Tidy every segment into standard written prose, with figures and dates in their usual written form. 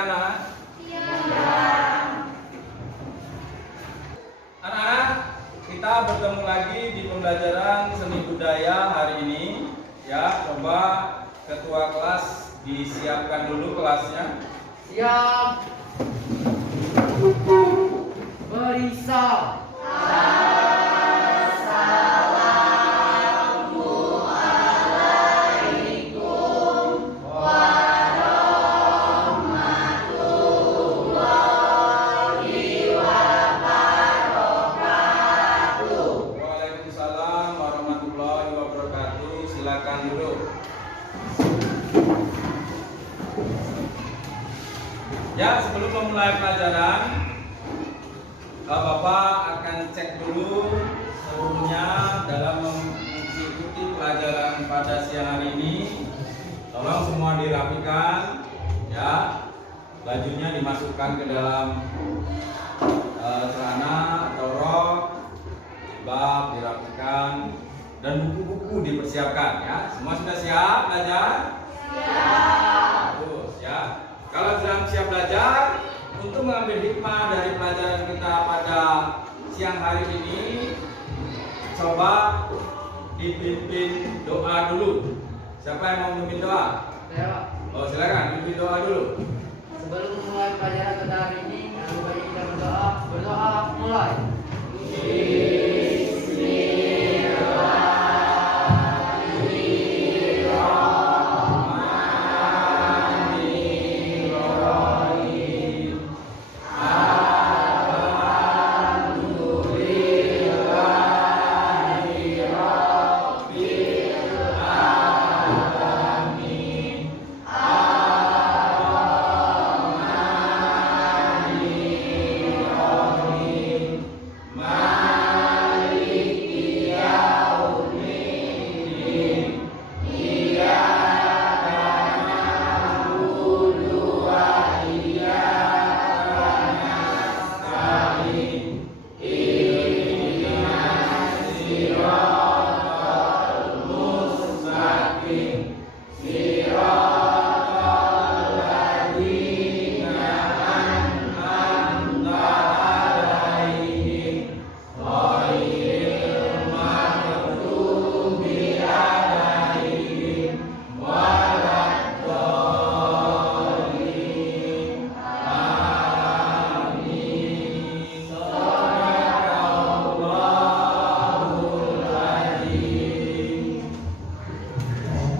Anak-anak, kita bertemu lagi di pembelajaran seni budaya hari ini. Ya, coba ketua kelas disiapkan dulu kelasnya. Siap. Berisa. Waalaikumsalam warahmatullahi wabarakatuh. Silakan duduk. Ya, sebelum memulai pelajaran, Bapak akan cek dulu seluruhnya dalam mengikuti pelajaran pada siang hari ini. Tolong semua dirapikan, ya. Bajunya dimasukkan ke dalam celana atau rok, jilbab dirapikan, dan buku-buku dipersiapkan, ya. Semua sudah siap belajar? Siap. Bagus, ya. Kalau sudah siap belajar, untuk mengambil hikmah dari pelajaran kita pada siang hari ini, coba dipimpin doa dulu. Siapa yang mau memimpin doa? Saya. Oh, silakan pimpin doa dulu. Sebelum memulai pelajaran kita hari ini, lebih baik kita berdoa. Berdoa mulai.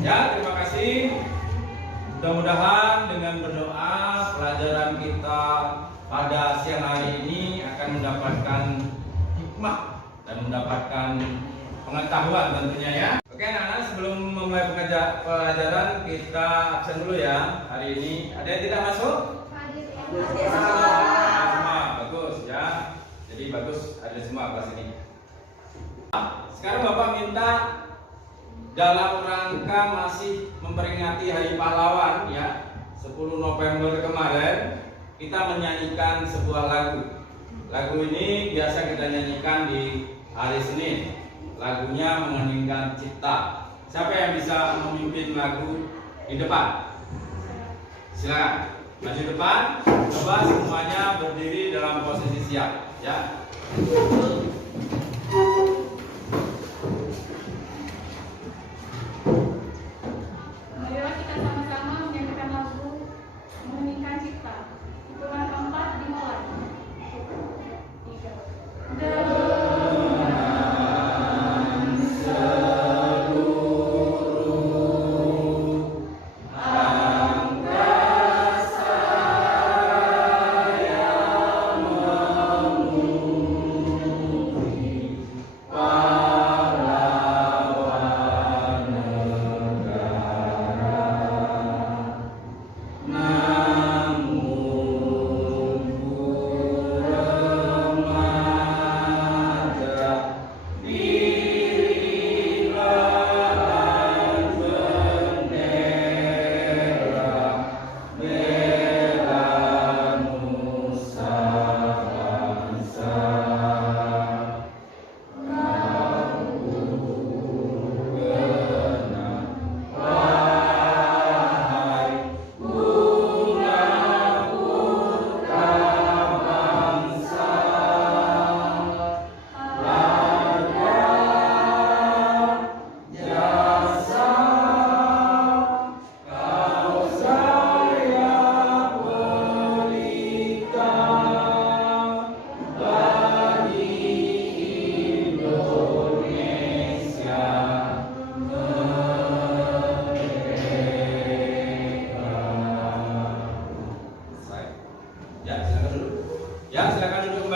Ya, terima kasih. Mudah-mudahan dengan berdoa pelajaran kita pada siang hari ini akan mendapatkan hikmah dan mendapatkan pengetahuan tentunya, ya. Oke anak-anak, sebelum memulai pelajaran kita absen dulu ya hari ini. Ada yang tidak masuk? Semua bagus, ya. Jadi bagus ada semua kelas ini. Sekarang Bapak minta dalam rangka masih memperingati Hari Pahlawan, ya, 10 November kemarin, kita menyanyikan sebuah lagu. Lagu ini biasa kita nyanyikan di hari Senin. Lagunya Mengeningkan Cipta. Siapa yang bisa memimpin lagu di depan? Silakan maju depan. Coba semuanya berdiri dalam posisi siap, ya. Marilah kita sama-sama menyanyikan lagu Mengeningkan Cipta. Hitungan keempat dimulai. 3. Angkasa yang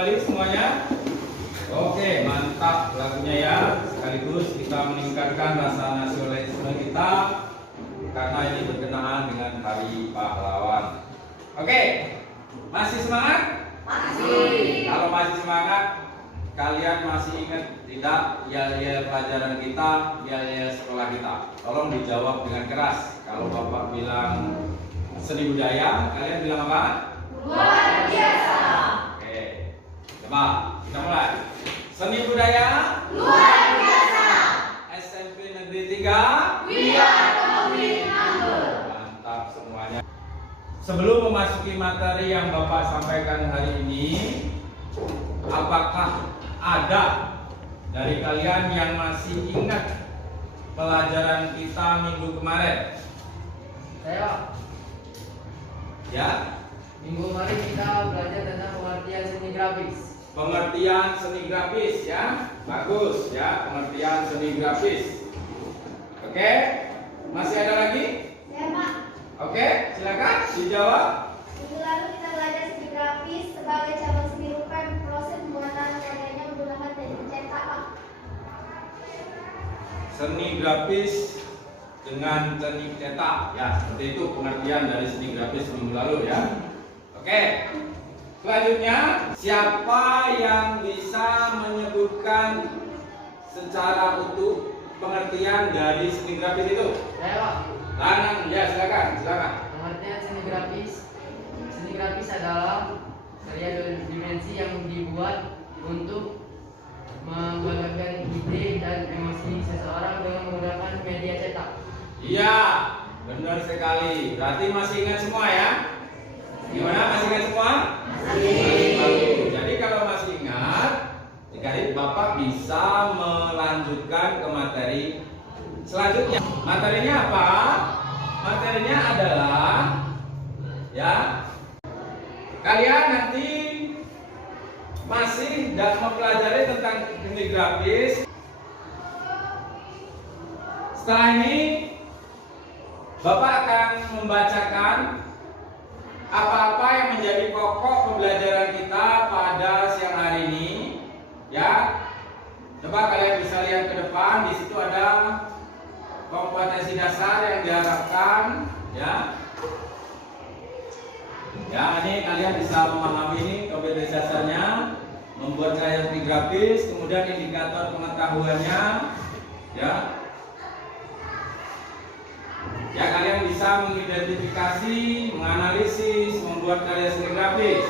kembali semuanya? Oke, mantap lagunya ya. Sekaligus kita meningkatkan rasa nasionalisme kita karena ini berkenaan dengan Hari Pahlawan. Oke, masih semangat? Masih. Kalau masih semangat, kalian masih ingat tidak yel-yel pelajaran kita, yel-yel sekolah kita? Tolong dijawab dengan keras. Kalau Bapak bilang seni budaya, kalian bilang apa? Luar biasa. Oke, coba kita mulai. Seni budaya Luar biasa. SMP Negeri 3. We are going number. Mantap semuanya. Sebelum memasuki materi yang Bapak sampaikan hari ini, apakah ada dari kalian yang masih ingat pelajaran kita minggu kemarin? Saya, Ya, minggu kemarin kita belajar tentang pengertian seni grafis. pengertian seni grafis ya. Bagus ya, pengertian seni grafis. Oke, masih ada lagi? Ya, Pak. Oke, silakan dijawab. Minggu lalu kita belajar seni grafis sebagai cabang seni rupa yang proses pembuatan karyanya menggunakan teknik cetak, Pak. Seni grafis dengan teknik cetak ya, seperti itu pengertian dari seni grafis minggu lalu ya. Oke, selanjutnya siapa yang bisa menyebutkan secara utuh pengertian dari seni grafis itu? Saya, Pak. Tangan ya, silakan Pengertian seni grafis adalah karya dua dimensi yang dibuat untuk menggambarkan ide dan emosi seseorang dengan menggunakan media cetak. Iya, benar sekali. Berarti masih ingat semua ya? Gimana, masih ingat semua? Masih. Jadi kalau masih ingat, jadi Bapak bisa melanjutkan ke materi selanjutnya. Materinya apa? Materinya adalah ya, kalian nanti masih mempelajari tentang seni grafis. Setelah ini Bapak akan membacakan apa-apa yang menjadi pokok pembelajaran kita pada siang hari ini ya. Coba kalian bisa lihat ke depan, di situ ada kompetensi dasar yang diharapkan ya. Ya, ini kalian bisa memahami ini kompetensi dasarnya, membuat karya seni grafis, kemudian indikator pengetahuannya ya. Ya, kalian bisa mengidentifikasi, menganalisis, membuat karya seni grafis.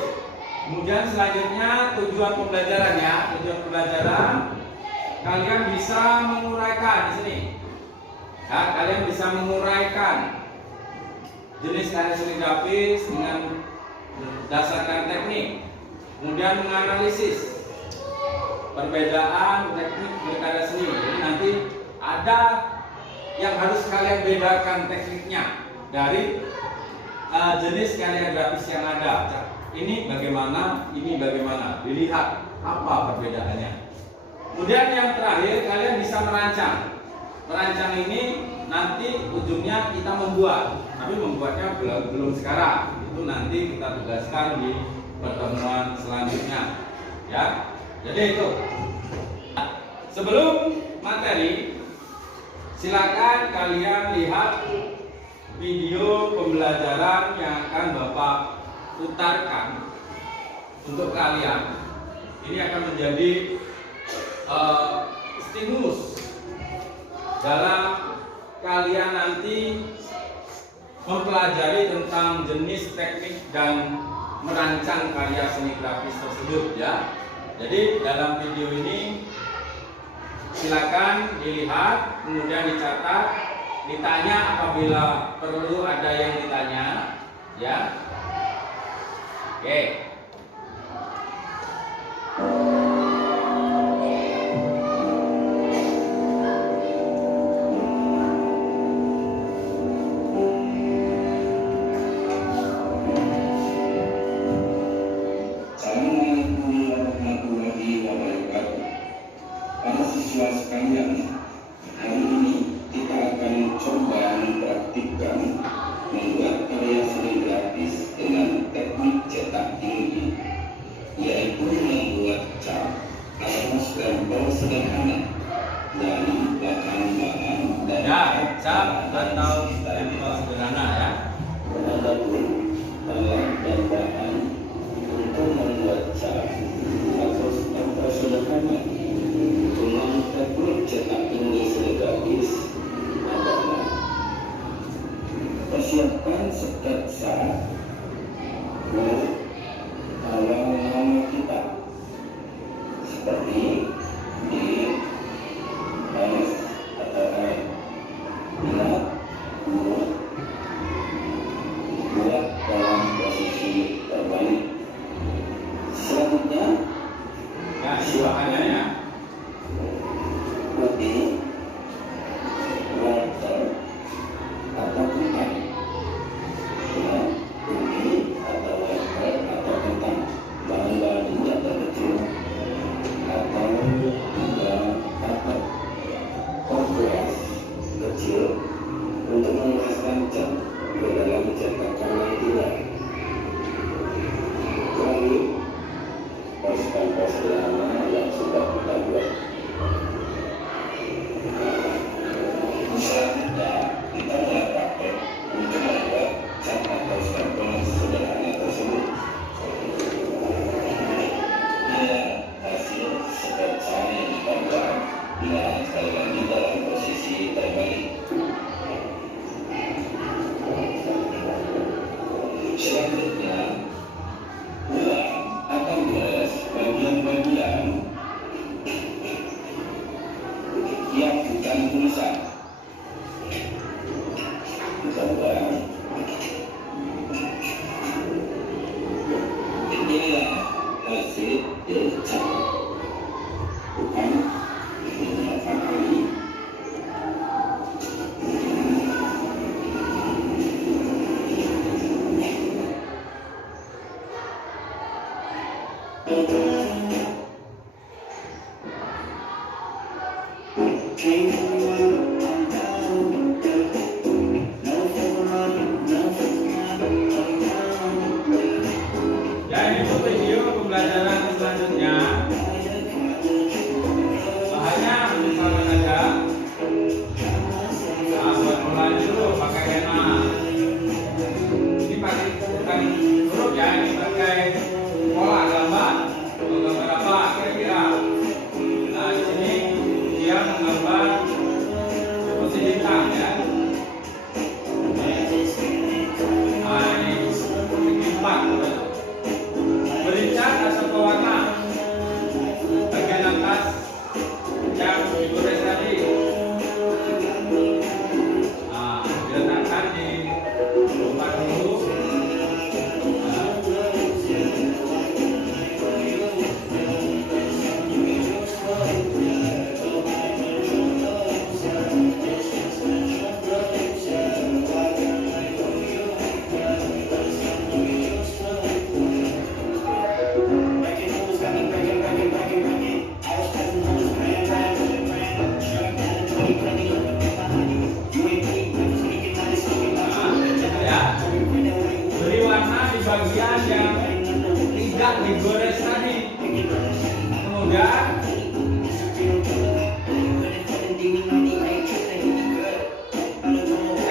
Kemudian selanjutnya tujuan pembelajaran ya, tujuan pembelajaran kalian bisa menguraikan di sini. Ya, kalian bisa menguraikan jenis karya seni grafis dengan berdasarkan teknik. Kemudian menganalisis perbedaan teknik berkarya seni. Jadi nanti ada yang harus kalian bedakan tekniknya dari jenis karya grafis yang ada. Ini bagaimana, ini bagaimana. Dilihat apa perbedaannya. Kemudian yang terakhir kalian bisa merancang. Merancang ini nanti ujungnya kita membuat, tapi membuatnya belum sekarang. Itu nanti kita tugaskan di pertemuan selanjutnya. Ya, jadi itu. Sebelum materi, silakan kalian lihat video pembelajaran yang akan Bapak putarkan untuk kalian. Ini akan menjadi stimulus dalam kalian nanti mempelajari tentang jenis teknik dan merancang karya seni grafis tersebut ya. Jadi dalam video ini silakan dilihat, kemudian dicatat, ditanya apabila perlu ada yang ditanya ya. Oke. Membuat karya seni grafis dengan teknik cetak tinggi. halaman kita seperti di S atau M. Ingat, buat dalam posisi terbalik. Selanjutnya, Ya, silakannya ya. putih, water atau kentang. Ya, putih atau water atau kentang. Bahan-bahan ini atau kecil atau juga atau kompres kecil untuk memasukkan cat ke dalam cetakan yang tidak. Lalu pos sederhana yang sudah kita buat. Selanjutnya kita mulai praktek untuk membuat cat atau stempel sederhana tersebut. Inilah hasil sketsa yang kita buat. Nah, sekali lagi dalam posisi terbalik. Selanjutnya, ulang atau beres bagian-bagian yang bukan tulisan. Kita ulang. Inilah hasil dari cat. Bukan digunakan kali. Ya, ini untuk video pembelajaran selanjutnya. Bahannya misalnya saja. Nah, buat mulai dulu pakai pena. Ini pakai bukan huruf ya, ini pakai pola gambar. Mau gambar apa kira-kira? Nah, di sini dia menggambar seperti bintang ya. Nah, ini seperti bintang. Bericat asal pewarna bagian atas yang digores tadi. Nah, diletakkan di tempat dulu. Beri warna di bagian yang tidak digores tadi. Kemudian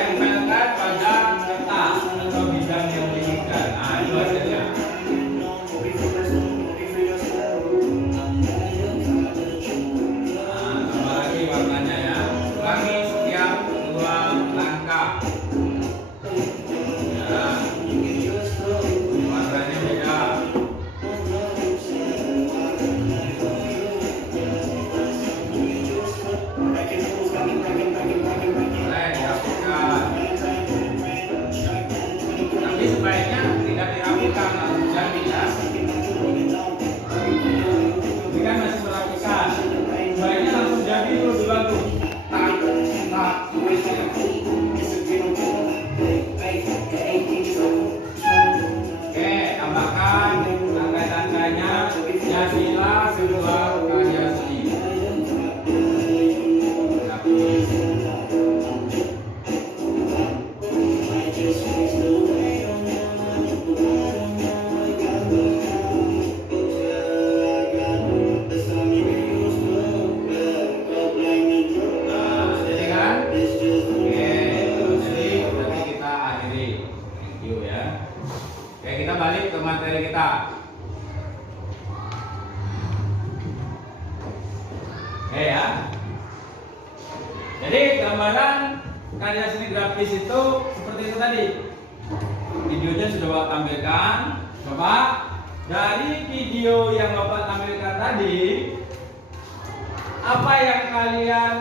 tempelkan pada kertas atau bidang yang diinginkan. Nah, itu hasilnya. Nah, tambah lagi warnanya ya. Ulangi setiap 2 langkah. Ya. Warnanya beda. Boleh dirapikan. Tapi sebaiknya tidak dirapikan langsung jadi ya. Ini kan masih merapikan. Sebaiknya langsung jadi dulu bagus. Tak, tak. Oke, tambahkan tangga-tangganya. Jadilah sebuah karya seni. Jadi kan? Oke, jadi berarti kita akhiri. Thank you ya. Oke, kita balik ke materi kita. Oke ya. Jadi gambaran karya seni grafis itu seperti itu tadi. Videonya sudah Bapak tampilkan. Coba dari video yang Bapak tampilkan tadi, apa yang kalian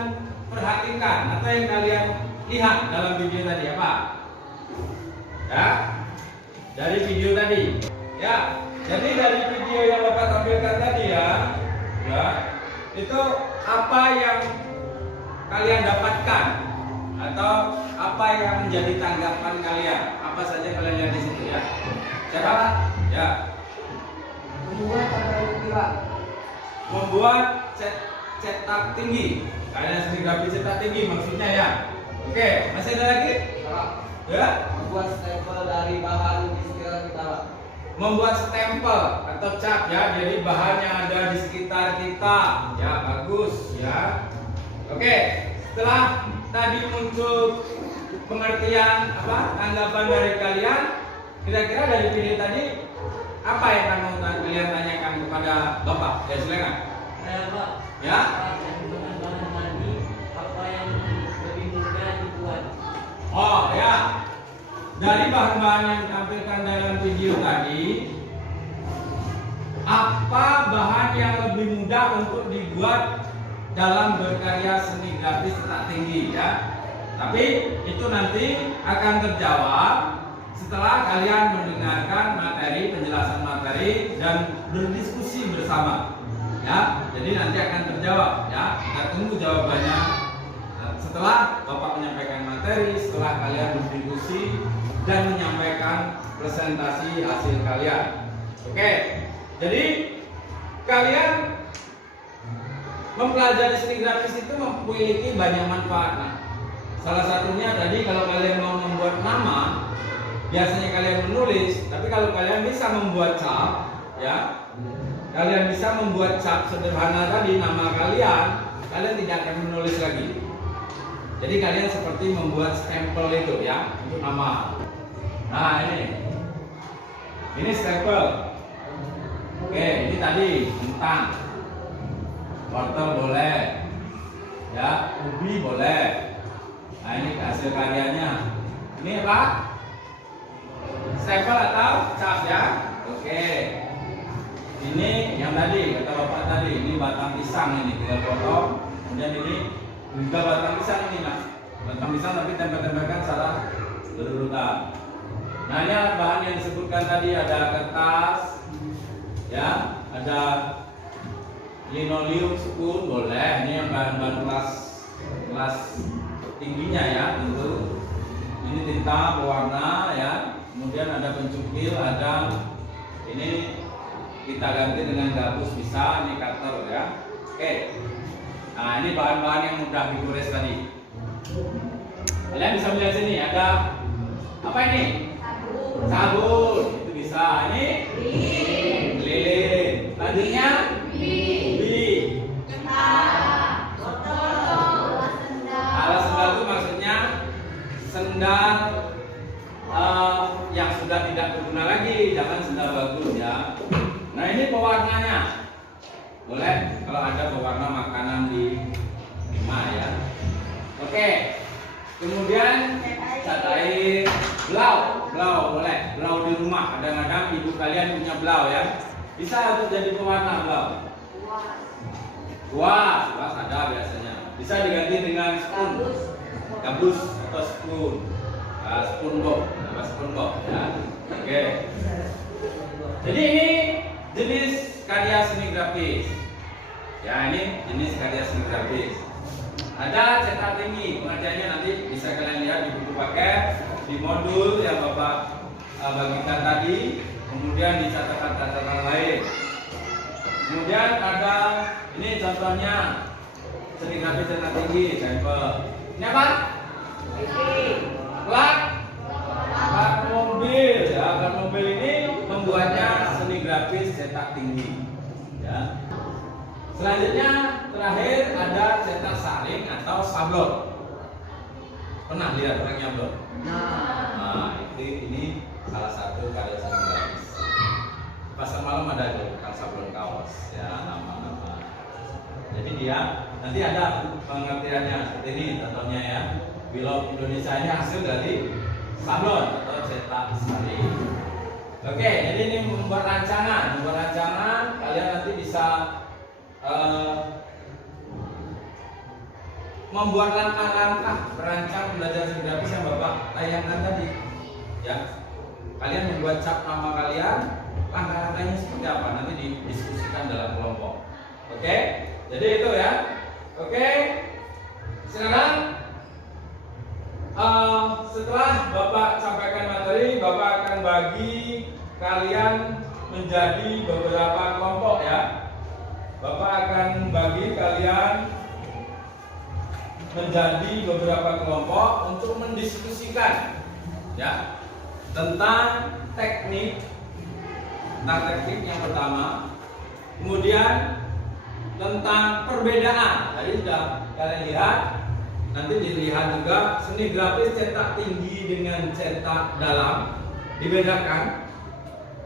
perhatikan atau yang kalian lihat dalam video tadi apa? Ya, dari video tadi. Ya, jadi dari video yang Bapak tampilkan tadi ya, itu apa yang kalian dapatkan atau apa yang menjadi tanggapan kalian? Apa saja kalian lihat di situ ya? Siapa? Ya. Membuat cetak tinggi. Kalian seni grafis cetak tinggi maksudnya ya. Oke, masih ada lagi? Ya. Membuat stempel dari bahan di sekitar kita. Membuat stempel atau cap ya, jadi bahannya ada di sekitar kita. Ya, bagus ya. Oke, setelah tadi muncul pengertian apa tanggapan dari kalian, kira-kira dari video tadi apa yang kalian tanyakan kepada Bapak? Ya silakan. Pak. Ya. Dengan bahan tadi apa yang lebih mudah dibuat? Oh ya. Dari bahan-bahan yang ditampilkan dalam video tadi, apa bahan yang lebih mudah untuk dibuat dalam berkarya seni grafis cetak tinggi ya? Tapi itu nanti akan terjawab setelah kalian mendengarkan materi, penjelasan materi dan berdiskusi bersama. Ya, jadi nanti akan terjawab ya. Kita tunggu jawabannya setelah Bapak menyampaikan materi, setelah kalian berdiskusi dan menyampaikan presentasi hasil kalian. Oke. Jadi kalian mempelajari seni grafis itu memiliki banyak manfaat. Nah, salah satunya tadi kalau kalian mau membuat nama, biasanya kalian menulis, tapi kalau kalian bisa membuat cap, ya, kalian bisa membuat cap sederhana tadi nama kalian tidak akan menulis lagi. Jadi kalian seperti membuat stempel itu ya untuk nama. Nah ini stempel. Oke, ini tadi kentang, wortel boleh, ya, ubi boleh. Nah ini hasil karyanya. Ini apa? Stempel atau cap ya? Oke. Ini yang tadi kata Bapak tadi, ini batang pisang ini kita potong. Kemudian ini juga batang pisang ini mas. Batang pisang tapi tempel-tempelkan secara berurutan. Nah ini alat bahan yang disebutkan tadi ada kertas, ya, ada linoleum spoon boleh. Ini yang bahan-bahan kelas tingginya ya tentu. Ini tinta pewarna ya. Kemudian ada pencukil, ada ini kita ganti dengan gabus bisa, ini cutter ya. Oke. Nah ini bahan-bahan yang mudah digores tadi. Kalian bisa melihat sini ada apa ini? Sabun. Itu bisa. Ini lilin. Selanjutnya ubi. Alas sendal itu maksudnya sendal yang sudah tidak berguna lagi, jangan sendal bagus ya. Nah ini pewarnanya. Boleh kalau ada pewarna makanan di rumah ya. Oke. Kemudian cat air, blau boleh, blau di rumah. Kadang-kadang ibu kalian punya blau ya. Bisa untuk jadi pewarna blau. Kuas ada biasanya. Bisa diganti dengan spoon, gabus atau spoon, spoon box ya. Oke. Jadi ini jenis karya seni grafis. Ya ini jenis karya seni grafis. Ada cetak tinggi, pengertiannya nanti bisa kalian lihat di buku paket, di modul yang Bapak bagikan tadi, kemudian di catatan-catatan lain. Kemudian ada ini contohnya seni grafis cetak tinggi, sampel. Ini apa? Plat mobil ya, plat mobil ini membuatnya seni grafis cetak tinggi. Ya. Selanjutnya terakhir ada cetak saring atau sablon. Pernah lihat orang nyablon? Nah, ini salah satu karya seni grafis. Pasar malam ada tukang sablon kaos ya, nama-nama. Jadi dia nanti ada pengertiannya seperti ini contohnya ya. Bilog Indonesia ini hasil dari sablon atau cetak saring. Oke, jadi ini membuat rancangan. Kalian nanti bisa membuat langkah-langkah merancang belajar seni grafis yang Bapak tayangkan tadi. Ya, kalian membuat cap nama kalian, langkah-langkahnya seperti apa nanti didiskusikan dalam kelompok. Oke, jadi itu ya. Oke, sekarang setelah Bapak sampaikan materi, Bapak akan bagi kalian menjadi beberapa kelompok ya. Bapak akan bagi kalian menjadi beberapa kelompok untuk mendiskusikan ya tentang teknik yang pertama, kemudian tentang perbedaan. Tadi sudah kalian lihat, nanti dilihat juga seni grafis cetak tinggi dengan cetak dalam dibedakan,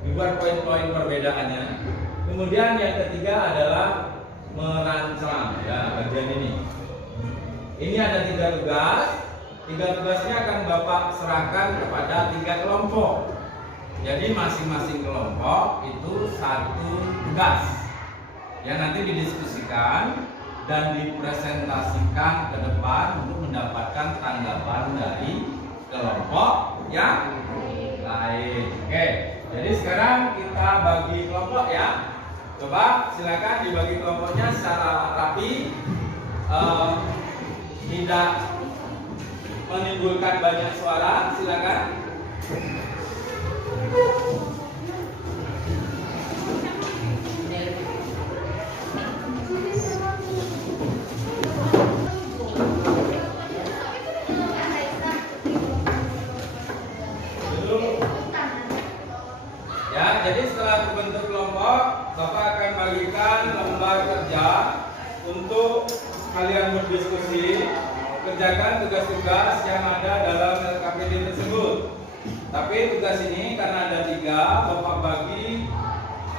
dibuat poin-poin perbedaannya. Kemudian yang ketiga adalah merancang ya, bagian ini. Ini ada 3 tugas. 3 tugasnya akan Bapak serahkan kepada 3 kelompok. Jadi masing-masing kelompok itu 1 tugas yang nanti didiskusikan dan dipresentasikan ke depan untuk mendapatkan tanggapan dari kelompok yang lain. Oke, jadi sekarang kita bagi kelompok ya. Coba silakan dibagi kelompoknya secara rapi, tidak menimbulkan banyak suara. Silakan. Ya, jadi setelah terbentuk kelompok, Bapak akan bagikan lembar kerja untuk kalian berdiskusi, kerjakan tugas-tugas yang ada dalam LKPD tersebut. Tapi tugas ini karena ada 3, Bapak bagi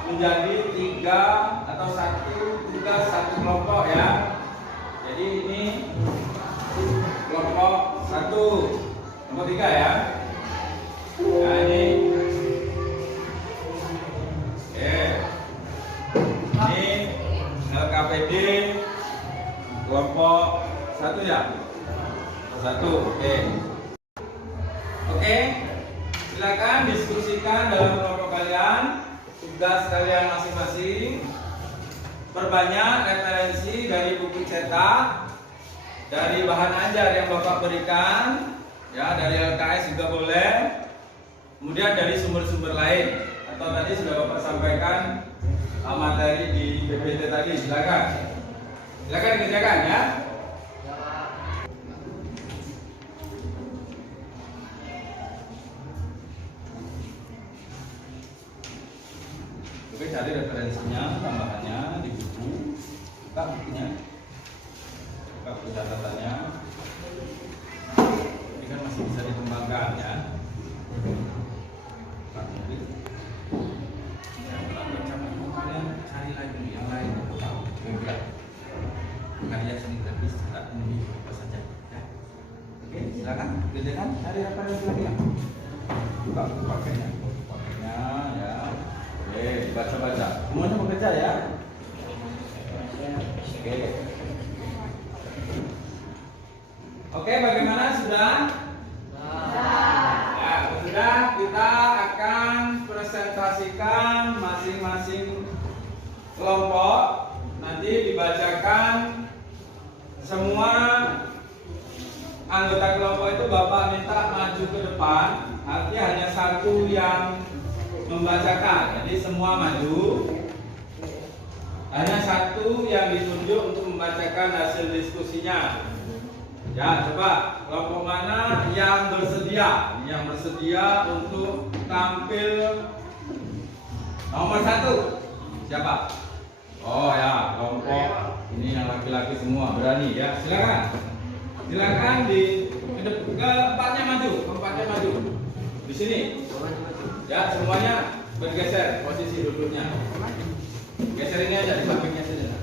menjadi 3 atau 1 tugas 1 kelompok ya. Jadi ini kelompok 1, kelompok 3 ya. Nah ini. Ini LKPD kelompok 1 ya. 1, oke. Oke, silakan diskusikan dalam kelompok kalian tugas kalian masing-masing. Perbanyak referensi dari buku cetak, dari bahan ajar yang Bapak berikan, ya dari LKS juga boleh. Kemudian dari sumber-sumber lain atau tadi sudah Bapak sampaikan materi di PPT tadi. Silakan dikerjakan ya. Oke, cari referensinya, tambahannya di buku, buka bukunya, buka buku catatannya. Ini kan masih bisa dikembangkan ya. Cari lagi yang lain, karya seni grafis cetak tinggi apa saja ya. Oke, silakan kerjakan, cari referensi lagi ya. Buka pakainya ya. Oke, baca-baca. Semuanya bekerja ya. Oke. Oke, bagaimana sudah? Ya, sudah. Kita akan presentasikan masing-masing kelompok. Nanti dibacakan semua anggota kelompok itu Bapak minta maju ke depan. Artinya hanya 1 yang membacakan, jadi semua maju. Hanya 1 yang ditunjuk untuk membacakan hasil diskusinya. Ya, coba kelompok mana yang bersedia? Yang bersedia untuk tampil nomor 1. Siapa? Oh ya, kelompok ini yang laki-laki semua berani ya. Silakan. Silakan ke tempatnya maju, Di sini. Ya, semuanya bergeser posisi duduknya. Geser ini aja, di sampingnya saja.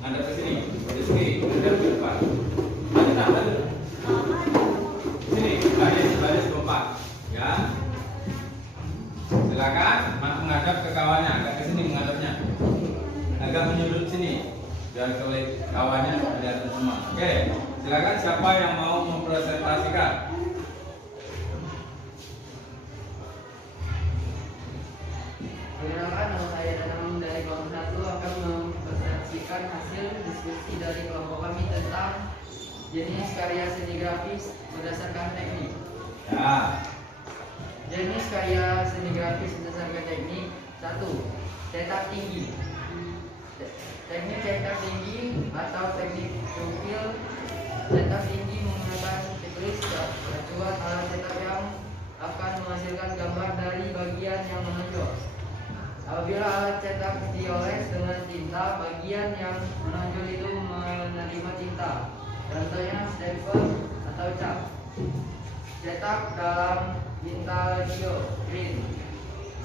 Anda ke sini, di sini, kemudian ke depan. Maju. Sini, baris keempat. Ya. silakan menghadap ke kawannya, agak ke sini menghadapnya, agak menyudut sini biar kawannya kelihatan semua. Oke, silakan siapa yang mau mempresentasikan? Perkenalkan, nama saya Danang dari kelompok 1 akan mempresentasikan hasil diskusi dari kelompok kami tentang jenis karya seni grafis berdasarkan teknik. Ya. Jenis karya seni grafis berdasarkan teknik 1. Cetak tinggi. Teknik cetak tinggi atau teknik profil. Cetak tinggi menggunakan checklist acuan alat cetak yang akan menghasilkan gambar dari bagian yang menonjol. Apabila alat cetak dioles dengan tinta, bagian yang menonjol itu menerima tinta. Contohnya stempel atau cap. Cetak dalam intaglio print.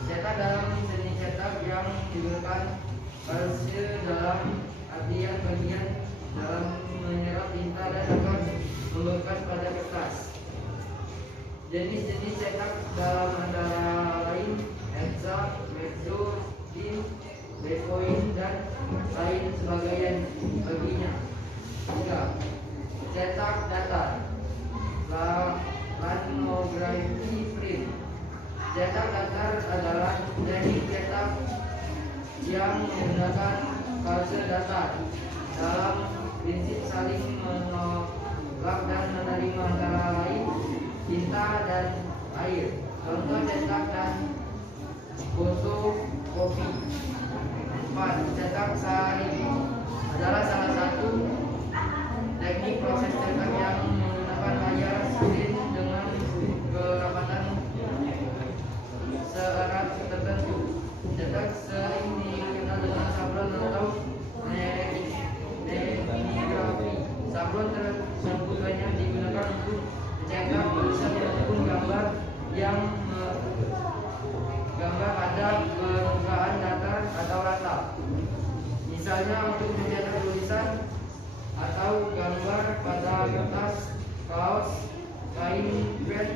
Cetak dalam seni cetak yang digunakan hasil dalam artian bagian dalam menyerap tinta dan akan membekas pada kertas. Jenis-jenis cetak dalam antara lain hexa, mezzo, thin, befoin, dan lain sebagainya baginya. 3. Cetak datar. Linografi print. Cetak datar adalah teknik cetak yang menggunakan fase datar dalam prinsip saling menolak dan menerima antara lain tinta dan air. Contoh cetak dan fotokopi. 4. Cetak salib adalah salah satu teknik proses cetak yang menggunakan layar screen dengan kerapatan seerat tertentu. Cetak sering dikenal dengan sablon atau netigrafi. Sablon tersebut banyak digunakan untuk mencetak tulisan maupun gambar yang gambar pada permukaan datar atau rata. Misalnya untuk mencetak tulisan atau gambar pada kertas, kaos, kain, pet,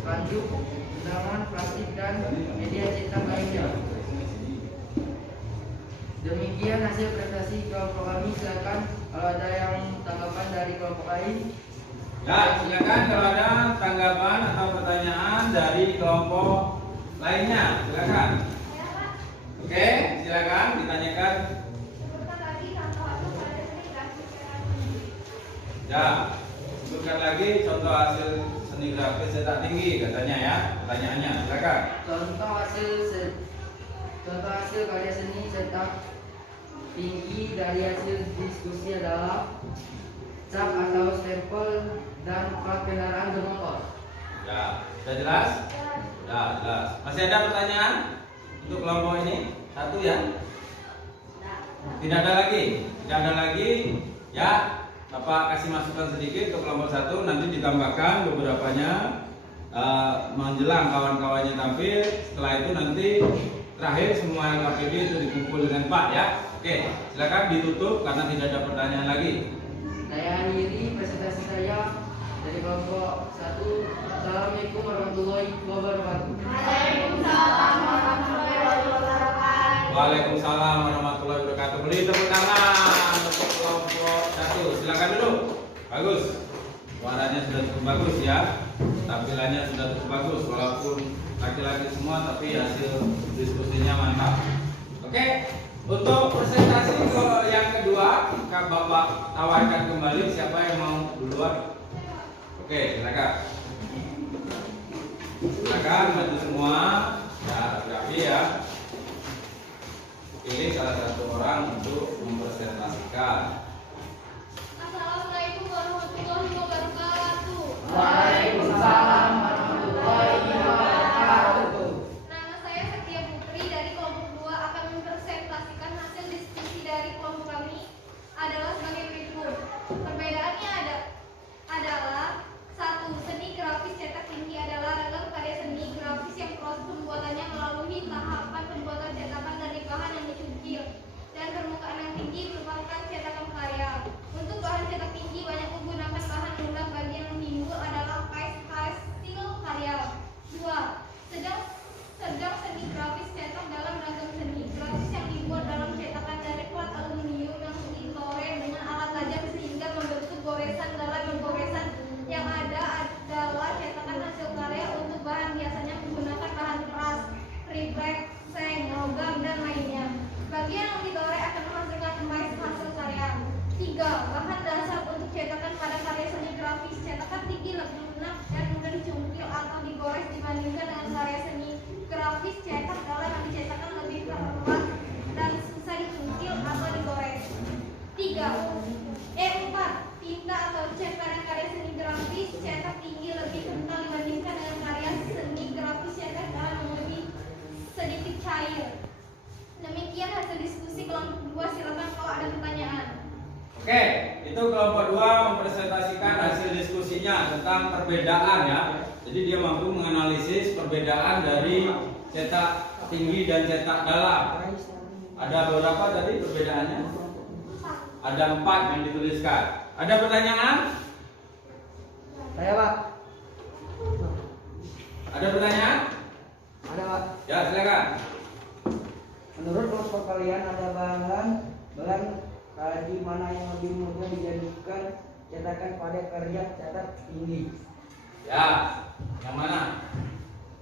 kanduk, undangan, plastik, dan media cetak lainnya. Demikian hasil presentasi kelompok kami. Silakan kalau ada yang tanggapan dari kelompok lain. Ya, silakan kalau ada tanggapan atau pertanyaan dari kelompok lainnya, silakan. Oke, silakan ditanyakan. Ya, sebutkan lagi contoh hasil seni grafis cetak tinggi katanya ya, pertanyaannya, silakan. Contoh hasil karya seni cetak tinggi dari hasil diskusi adalah cap atau stempel dan plat kendaraan bermotor. Ya, sudah jelas? Ya, jelas. Masih ada pertanyaan untuk kelompok ini? Satu ya? Tidak ada lagi? Tidak ada lagi? Ya, Bapak kasih masukan sedikit untuk kelompok 1, nanti ditambahkan beberapanya menjelang kawan-kawannya tampil. Setelah itu nanti terakhir semua LKPD itu dikumpul dengan Pak ya. Oke, silakan ditutup karena tidak ada pertanyaan lagi. Saya akhiri presentasi saya dari kelompok 1. Assalamualaikum warahmatullahi wabarakatuh. Waalaikumsalam warahmatullahi wabarakatuh. Waalaikumsalam warahmatullahi wabarakatuh. Beri tepuk tangan untuk kelompok 1. Silakan dulu. Bagus. Suaranya sudah cukup bagus ya. Tampilannya sudah cukup bagus walaupun laki-laki semua tapi hasil diskusinya mantap. Oke. Untuk presentasi yang kedua, Bapak tawarkan kembali siapa yang mau duluan. Oke, silakan. Silakan maju semua. Ya, rapi ya. Pilih salah satu orang untuk mempresentasikan. Assalamualaikum warahmatullahi wabarakatuh. Waalaikumsalam warahmatullahi wabarakatuh. Nama saya Setia Putri dari kelompok 2 akan mempresentasikan hasil diskusi dari kelompok kami adalah sebagai berikut. Perbedaannya adalah 1. Seni grafis cetak tinggi adalah ragam karya seni grafis yang proses pembuatannya melalui tahapan pembuatan cetakan dari bahan yang dicukil dan permukaan yang tinggi merupakan cetakan karya tentang perbedaan ya. Jadi dia mampu menganalisis perbedaan dari cetak tinggi dan cetak dalam. Ada beberapa tadi perbedaannya? Ada 4 yang dituliskan. Ada pertanyaan? Saya Pak. Ada pertanyaan? Ada Pak. Ya silakan. Menurut kelompok kalian ada bahan di mana yang lebih mudah dijadikan cetakan pada karya cetak tinggi? Ya, yang mana?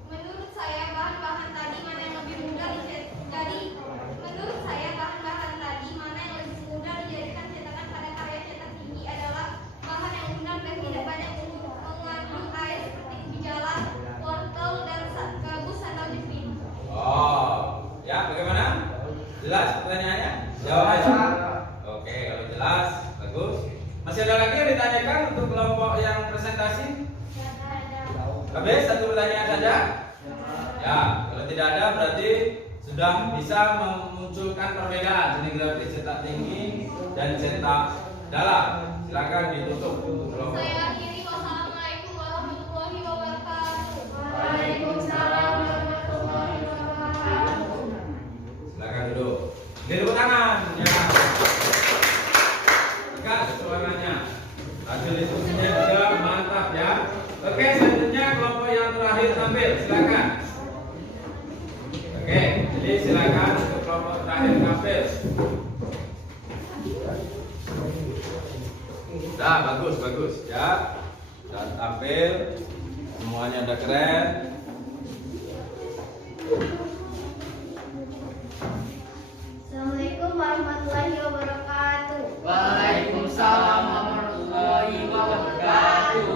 Menurut saya bahan-bahan tadi mana yang lebih mudah menurut saya bahan-bahan tadi mana yang lebih mudah dijadikan cetakan pada karya cetak tinggi adalah bahan yang mudah dan tidak banyak mengandung air seperti ubi jalan, wortel, dan gabus atau jepit. Oh, ya bagaimana? Jelas pertanyaannya? Jawab aja. Oke, kalau jelas, bagus. Masih ada lagi yang ditanyakan untuk kelompok yang presentasi? Habis satu pertanyaan saja? Ya, kalau tidak ada berarti sudah bisa memunculkan perbedaan seni grafis cetak tinggi dan cetak dalam. Silakan ditutup untuk kelompok. Saya akhiri. Wassalamualaikum warahmatullahi wabarakatuh. Waalaikumsalam warahmatullahi wabarakatuh. Silakan duduk. Tepuk tangan. Ya. Tegas suaranya. Hasil diskusinya juga mantap ya. Oke, selanjutnya kelompok yang terakhir tampil. Silakan. Oke, jadi silakan untuk kelompok terakhir tampil. Nah, bagus ya. Dan tampil. Semuanya udah keren. Assalamualaikum warahmatullahi wabarakatuh. Waalaikumsalam warahmatullahi wabarakatuh.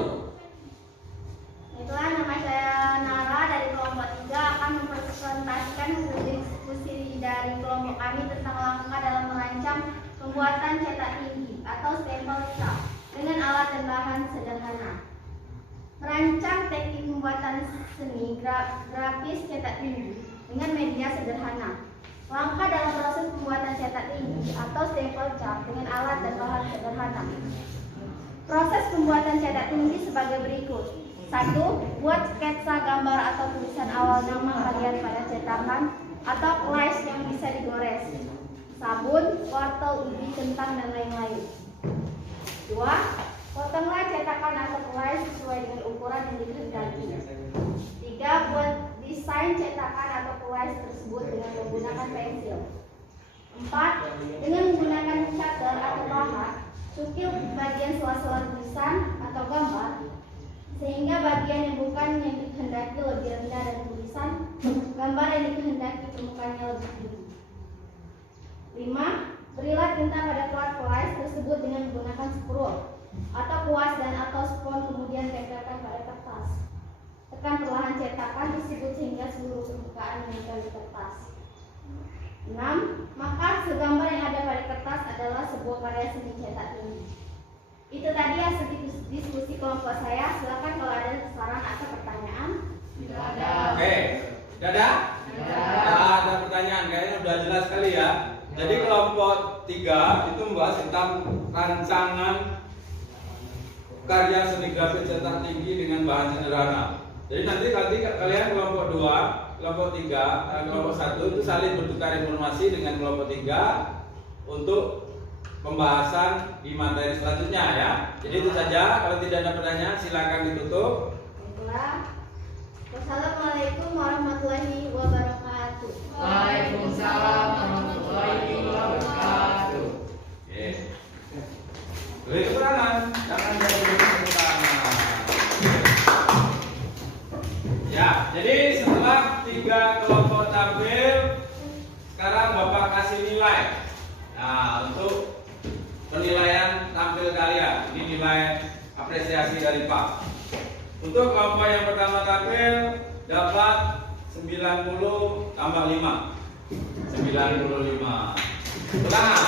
Itulah nama saya Nara dari kelompok 3 akan mempresentasikan hasil diskusi dari kelompok kami tentang langkah dalam merancang pembuatan cetak tinggi atau stempel cap dengan alat dan bahan sederhana. Merancang teknik pembuatan seni grafis cetak tinggi dengan media sederhana. Langkah dalam proses pembuatan cetak tinggi atau stempel cap dengan alat dan bahan sederhana. Proses pembuatan cetak tinggi sebagai berikut. 1. Buat sketsa gambar atau tulisan awal nama kalian pada cetakan atau collage yang bisa digores. Sabun, wortel, ubi, kentang, dan lain-lain. 2. Potonglah cetakan atau collage sesuai dengan ukuran yang dikehendaki. 3. Buat desain cetakan atau collage tersebut dengan menggunakan pensil. 4. Dengan menggunakan cutter atau pahat, cukil bagian sela-sela tulisan atau gambar sehingga bagian yang bukan yang dikehendaki lebih rendah dan tulisan gambar yang dikehendaki permukaannya lebih tinggi. 5. Berilah tinta pada plat collage tersebut dengan menggunakan sprue atau kuas dan atau spons, kemudian tempelkan pada kertas. Tekan perlahan cetakan tersebut sehingga seluruh permukaan menempel di kertas. 6. Maka segambar yang ada pada kertas adalah sebuah karya seni cetak tinggi. Itu tadi hasil diskusi kelompok saya. Silakan kalau ada saran atau pertanyaan. Tidak ada. Oke, tidak ada? Tidak ada pertanyaan, kayaknya udah jelas sekali ya. Jadi kelompok 3 itu membahas tentang rancangan karya seni grafis cetak tinggi dengan bahan sederhana. Jadi nanti kalian kelompok 2, kelompok 3, kelompok 1 itu saling bertukar informasi dengan kelompok 3 untuk pembahasan di materi selanjutnya ya. Jadi itu saja. Kalau tidak ada pertanyaan silakan ditutup. Baiklah. Wassalamualaikum warahmatullahi wabarakatuh. Waalaikumsalam warahmatullahi wabarakatuh. Oke. Beri tepuk tangan. Jangan jadi tepuk tangan. Ya, jadi setelah 3 kelompok tampil, sekarang Bapak kasih nilai. Nah, untuk penilaian tampil kalian, ini nilai apresiasi dari Pak. Untuk kelompok yang pertama tampil dapat 90 tambah 5. 95. Ulangan.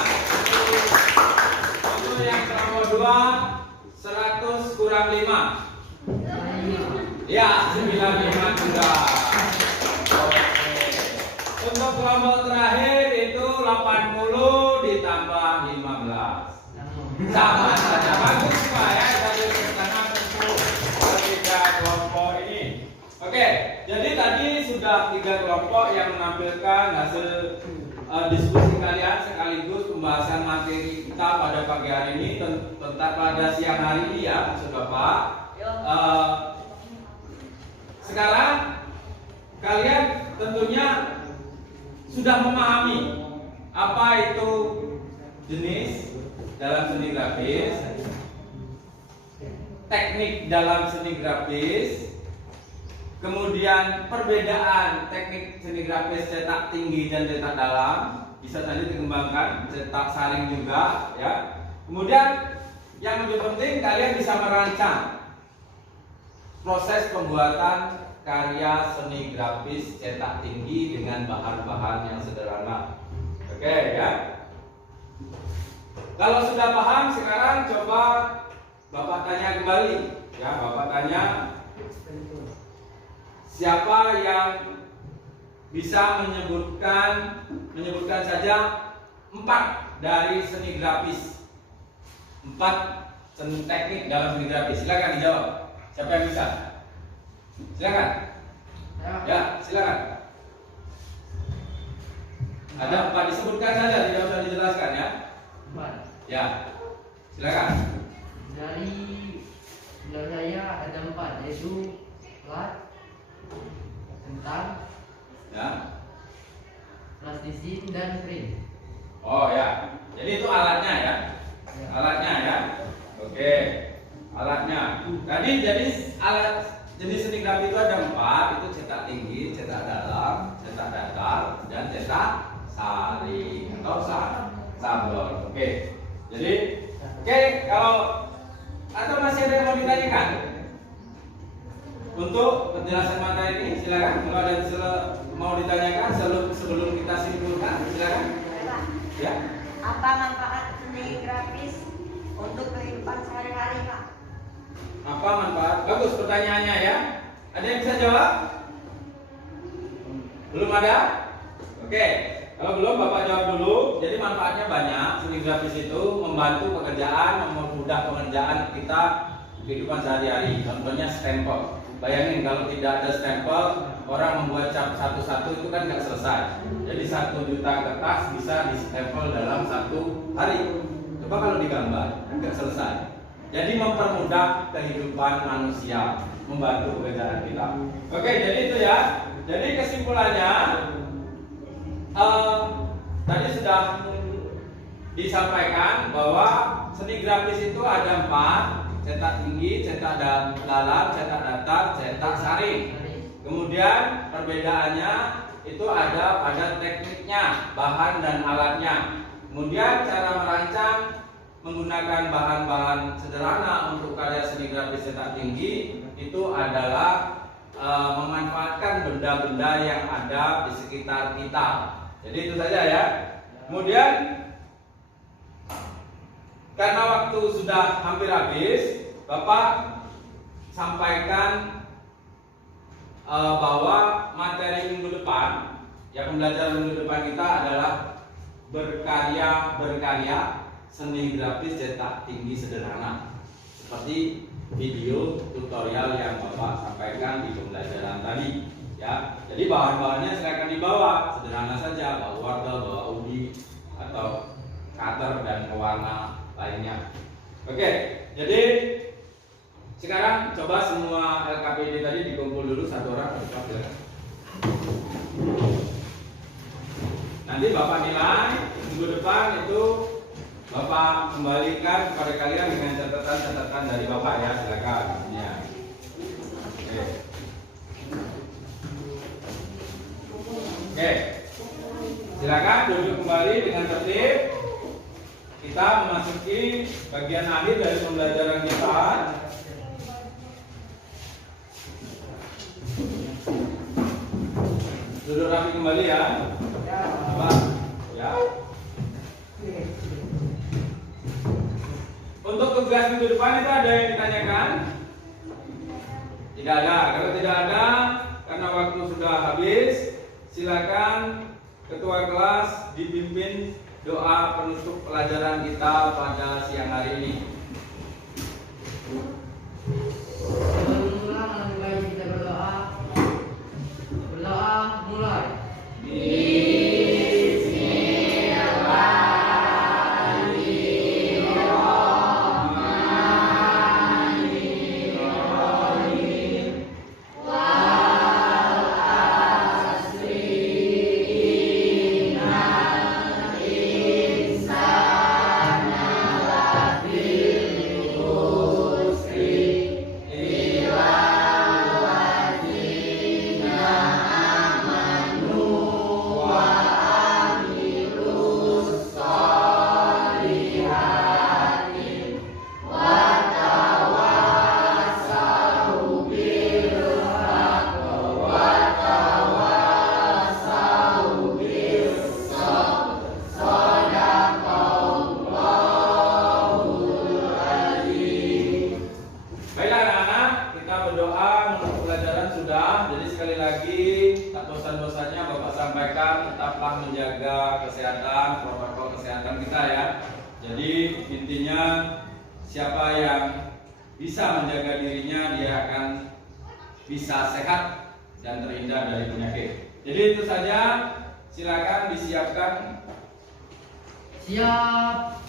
Untuk yang kelompok 2 100 kurang 5. Ya, 95 juga. Oke. Untuk kelompok terakhir itu 80 ditambah 15. Sama saja, bagus Pak ya, dari setengah 10. sudah 3 kelompok yang menampilkan hasil diskusi kalian sekaligus pembahasan materi kita pada pagi hari ini tentang pada siang hari ini ya, maksud Bapak. Sekarang kalian tentunya sudah memahami apa itu jenis dalam seni grafis, teknik dalam seni grafis, kemudian perbedaan teknik seni grafis cetak tinggi dan cetak dalam, bisa tadi dikembangkan, cetak saring juga ya. Kemudian yang lebih penting kalian bisa merancang proses pembuatan karya seni grafis cetak tinggi dengan bahan-bahan yang sederhana. Oke ya. Kalau sudah paham, sekarang coba Bapak tanya kembali ya. Bapak tanya, siapa yang bisa menyebutkan saja 4 dari seni grafis, 4 seni teknik dalam seni grafis? Silakan dijawab. Siapa yang bisa? Silakan. Ya, silakan. Ada 4, disebutkan saja, tidak usah dijelaskan ya. 4. Ya, silakan. Dari belah saya ada 4, yaitu plat, centang, Ya. plastisin, dan frame. Oh ya, jadi itu alatnya ya. Alatnya ya. Oke, alatnya. Tadi jadi alat jenis seni grafis itu ada 4, itu cetak tinggi, cetak dalam, cetak datar, dan cetak saring atau sablon. Oke. Jadi, kalau atau masih ada yang mau ditanyakan untuk penjelasan materi ini, silakan. Kalau ada yang mau ditanyakan sebelum kita simpulkan, silakan. Ya. Apa manfaat seni grafis untuk kehidupan sehari-hari, Pak? Apa manfaat? Bagus pertanyaannya ya. Ada yang bisa jawab? Belum ada? Oke. Kalau belum, Bapak jawab dulu. Jadi manfaatnya banyak. Seni grafis itu membantu pekerjaan, mempermudah pengerjaan kita kehidupan sehari-hari. Contohnya stempel. Bayangin kalau tidak ada stempel, orang membuat cap satu-satu itu kan nggak selesai. Jadi 1 juta kertas bisa distempel dalam 1 hari. Coba kalau digambar, kan nggak selesai. Jadi mempermudah kehidupan manusia, membantu pekerjaan kita. Oke, jadi itu ya. Jadi kesimpulannya, tadi sudah disampaikan bahwa seni grafis itu ada 4. Cetak tinggi, cetak dalam, cetak datar, cetak saring. Kemudian perbedaannya itu ada pada tekniknya, bahan dan alatnya. Kemudian cara merancang menggunakan bahan-bahan sederhana untuk karya seni grafis cetak tinggi itu adalah memanfaatkan benda-benda yang ada di sekitar kita. Jadi itu saja ya. Kemudian karena waktu sudah hampir habis, Bapak sampaikan bahwa materi minggu depan, yang pembelajaran minggu depan kita adalah berkarya seni grafis cetak tinggi sederhana, seperti video tutorial yang Bapak sampaikan di pembelajaran tadi ya. Jadi bahan-bahannya silakan dibawa, sederhana saja, bawa wortel, bawa ubi atau cutter dan pewarna lainnya. Oke, jadi sekarang coba semua LKPD tadi dikumpul dulu satu orang. Nanti Bapak nilai minggu depan itu Bapak kembalikan kepada kalian dengan catatan-catatan dari Bapak ya, silakan. Ya. Oke. Silakan duduk kembali dengan tertib. Kita memasuki bagian akhir dari pembelajaran kita. Duduk rapi kembali ya. Pak. Ya. Untuk tugas minggu depan itu ada yang ditanyakan? Tidak ada. Kalau tidak ada, karena waktu sudah habis, silakan ketua kelas dipimpin doa penutup pelajaran kita pada siang hari ini. Sebelum pulang, alhamdulillah kita berdoa. Berdoa Baiklah anak-anak, kita berdoa menurut pelajaran sudah. Jadi sekali lagi, tak bosan-bosannya Bapak sampaikan, tetaplah menjaga kesehatan, protokol kesehatan kita ya. Jadi intinya siapa yang bisa menjaga dirinya, dia akan bisa sehat dan terhindar dari penyakit. Jadi itu saja, silakan disiapkan. Siap.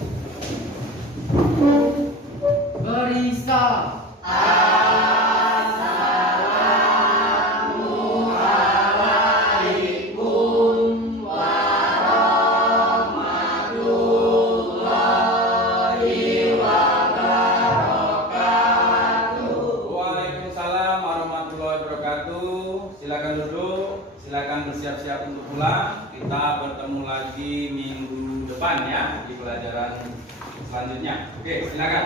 Beri salam. Waalaikumsalam warahmatullahi wabarakatuh. Silakan duduk, silakan bersiap-siap untuk pulang. Kita bertemu lagi minggu depan ya di pelajaran selanjutnya. Oke, silakan.